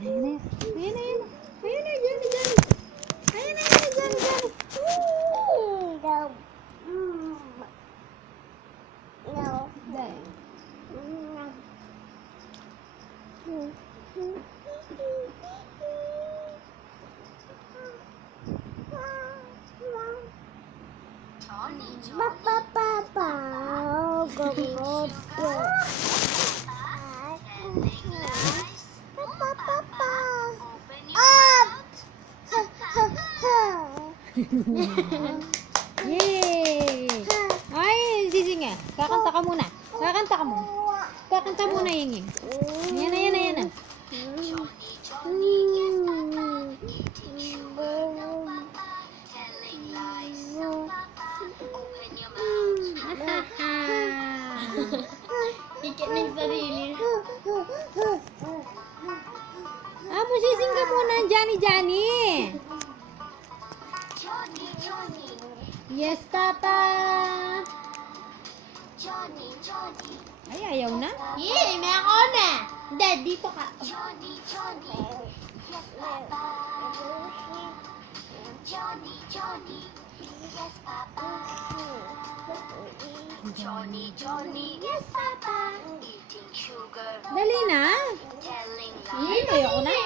Ayan na. Ayan na, Johnny, Johnny. Ayan na, Johnny, Johnny. Dahil. Yay! Ay, sising eh. Kakanta ka muna. Kakanta ka muna. Kakanta muna, Ying. Ayan na, ayan na, ayan na. Ikit ng sarili. Sising ka muna, Johnny, Johnny. Yes, Papa. Ay, ayaw na. Yay, may ako na. Dad, dito ka. Dali na. Yay, Ayaw na.